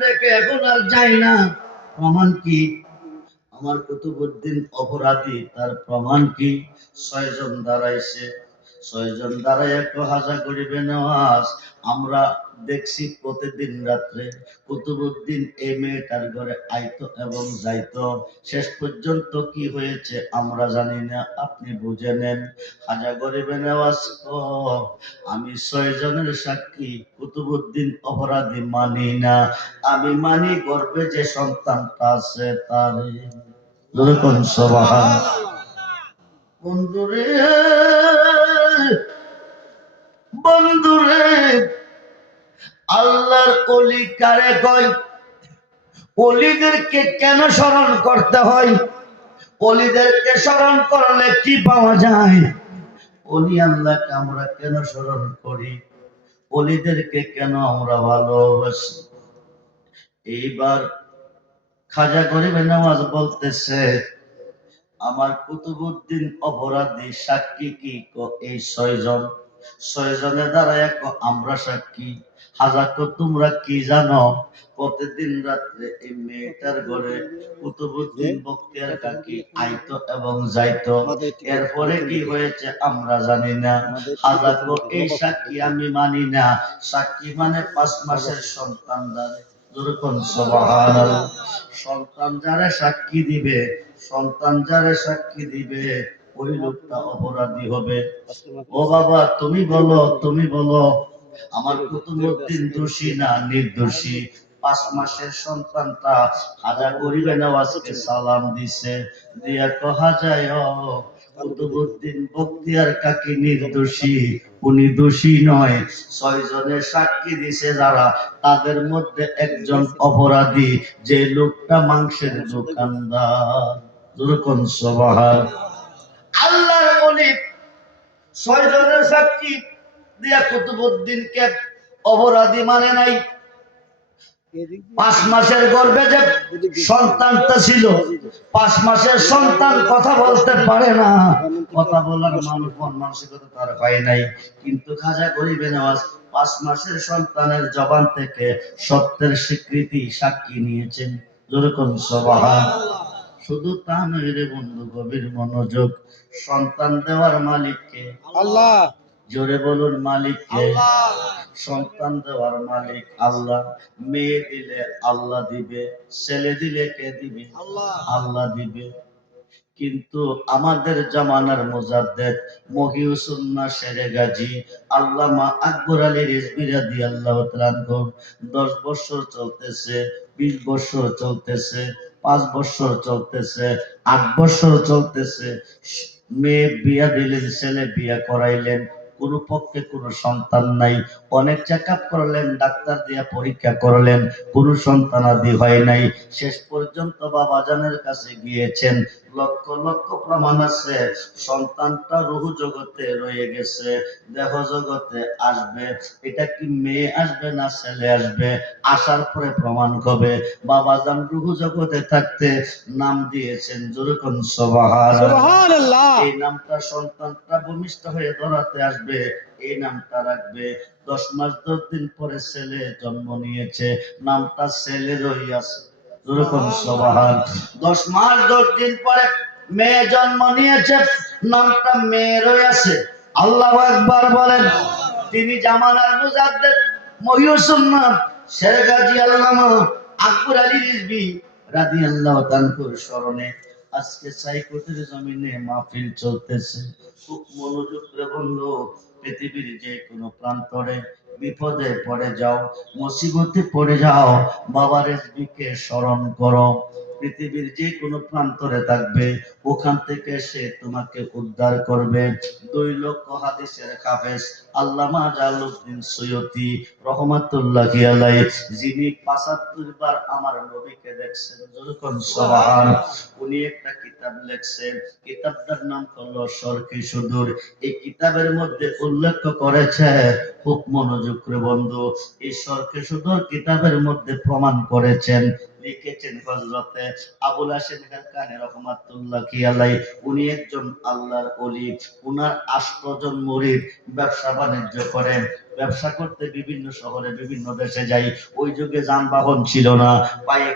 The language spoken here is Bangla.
রেখে এখন আর যাই না। প্রমাণ কি? আমার কুতুবুদ্দিন অপরাধী, তার প্রমাণ কি? ছয়জন দাঁড়াইছে ছয়জন দাঁড়াই একটু হাজা করিবে নেওয়াজ আমরা দেখছি প্রতিদিন রাত্রে কুতুবুদ্দিন এই মেয়েটার ঘরে আইতো এবং যাইতো। শেষ পর্যন্ত কি হয়েছে আমরা জানি না, আপনি বুঝে নেন। হাজা করিবে নেওয়াজ আমি ছয়জনের সাক্ষী কুতুবুদ্দিন অপরাধী মানি না। আমি মানি গর্বে যে সন্তানটা আছে তার যেরকম সবাহান বন্ধুরে বন্ধুরে, আল্লাহর অলি কারে কয়? অলিদেরকে কেন স্মরণ করতে হয়? অলিদেরকে স্মরণ করলে কি পাওয়া যায়? অলি আল্লাহকে আমরা কেন স্মরণ করি? অলিদেরকে কেন আমরা ভালোবাসি? এইবার খাজা গরিবে নামাজ বলতেছে, আমার কুতুবুদ্দিন অপরাধী সাক্ষী কি এই ছয়জন? ছয়জনের দ্বারা এক আমরা সাক্ষী। হাজার তোমরা কি জানো? প্রতিদিন রাত্রে এই মেয়েটার ঘরে কুতুবুদ্দিন বক্তিয়ার কাকি আইতো এবং যাইতো। এরপরে কি হয়েছে আমরা জানি না। হাজার এই সাক্ষী আমি মানি না। সাক্ষী মানে পাঁচ মাসের সন্তান সুবহানাল্লাহ। সন্তান যারা সাক্ষী দিবে, সন্তান যারা সাক্ষী দিবে ওই লোকটা অপরাধী হবে। ও বাবা তুমি বলো তুমি বলো আমার কুতুবুদ্দিন দোষী না নির্দোষী? পাঁচ মাসের সন্তানটা হাজার করিবে নেওয়াজকে সালাম দিছে। দিয়া কহা যায় কুতুবুদ্দিন বক্তিয়ার কাকি নির্দোষী? উনি দোষী নয়। ছয় জনের সাক্ষী দিছে যারা তাদের মধ্যে একজন অপরাধী যে লোকটা মাংসের দোকানদার। যেরকম সবাহার আল্লাহর অলি ছয় জনের সাক্ষী দিয়া কুতুবুদ্দিনকে অপরাধী মানে নাই। পাঁচ মাসের গর্ভে যে সন্তানটা ছিল, পাঁচ মাসের সন্তান কথা বলতে পারে না। কথা বলার মন মানসিকতা তার নাই। কিন্তু খাজা নেওয়াজ পাঁচ মাসের সন্তানের জবান থেকে সত্যের স্বীকৃতি সাক্ষী নিয়েছেন। যেরকম সবাহা শুধু তা নয় রে বন্ধু গভীর মনোযোগ সন্তান দেওয়ার মালিককে। আল্লাহ। জোরে বলুন মালিককে। সন্তান দেওয়ার মালিক আল্লাহ। মেয়ে দিলে আল্লাহ দিবে ছেলে দিলে কে দিবে? আল্লাহ। আল্লাহ দিবে। কিন্তু আমাদের জামানার মুজাদ্দেদ মহিউসুন্না শেরে গাজী আল্লামা আকবর আলী রিজবিরা দি আল্লাহ দশ বছর চলতেছে বিশ বছর চলতেছে পাঁচ বছর চলতেছে আট বছর চলতেছে। মেয়ে বিয়া দিলেন ছেলে বিয়া করাইলেন। কোনো পক্ষে কোনো সন্তান নাই। অনেক চেক আপ করলেন ডাক্তার দিয়া পরীক্ষা করলেন কোনো সন্তানাদি হয় নাই। শেষ পর্যন্ত বাবা জানের কাছে গিয়েছেন। লক্ষ লক্ষ প্রমাণ আছে সন্তানটা রুহু জগতে রয়ে গেছে দেহ জগতে আসবে। এটা কি মেয়ে আসবে না ছেলে আসবে? আসার পরে প্রমাণ হবে। বাবা জান রুহু জগতে থাকতে নাম দিয়েছেন যেরকম সবাহার সুবহানাল্লাহ। এই নামটা সন্তানটা ভূমিষ্ঠ হয়ে ধরাতে আসবে। এই নামটা রাখবে। দশ মাস, দশ দিন পরে ছেলে জন্ম নিয়েছে, নামটা ছেলে রইয়াছে যেরকম দশ মাস, দশ দিন পরে মেয়ে জন্ম নিয়েছে, নামটা মেয়ে রয়েছে আল্লাহ একবার বলেন, তিনি জামানার মুজাদ্দেদ মহিউসুন্নাথ শের গাজী আকবর আলী রিজবি রাদিয়াল্লাহু তাআলার স্মরণে আজকে সাইকোটের জমিনে মাহফিল চলতেছে। খুব মনোযোগ বন্ধু পৃথিবীর যে কোনো প্রান্তরে বিপদে পড়ে যাও, মুসিবতে পড়ে যাও বাবা রেজবিকে স্মরণ করো। পৃথিবীর যে কোনো প্রান্তরে থাকবে, ওখান থেকে সে তোমাকে উদ্ধার করবে। দুই লক্ষ হাদিসের আল্লামা জালালউদ্দিন সৈয়দি রহমাতুল্লাহ যিনি পাঁচাত্তর বার আমার নবীকে দেখছেন। যখন সবার উনি একটা কিতাব লেখছেন কিতাবটার নাম সরকি সুদূর। এই কিতাবের মধ্যে উল্লেখ করেছে, খুব মনোযোগ বন্ধু, এই সরকে সুদূর কিতাবের মধ্যে প্রমাণ করেছেন, লিখেছেন হজরতে আবুল হাসেন কানে রহমাতুল্লাহ কি আলাই উনি একজন আল্লাহর অলি উনার আষ্টজন মুরিদ ব্যবসা বাণিজ্য করেন, ব্যবসা করতে বিভিন্ন শহরে, বিভিন্ন দেশে যাই। ওই যুগে যানবাহন ছিল না, পায়ে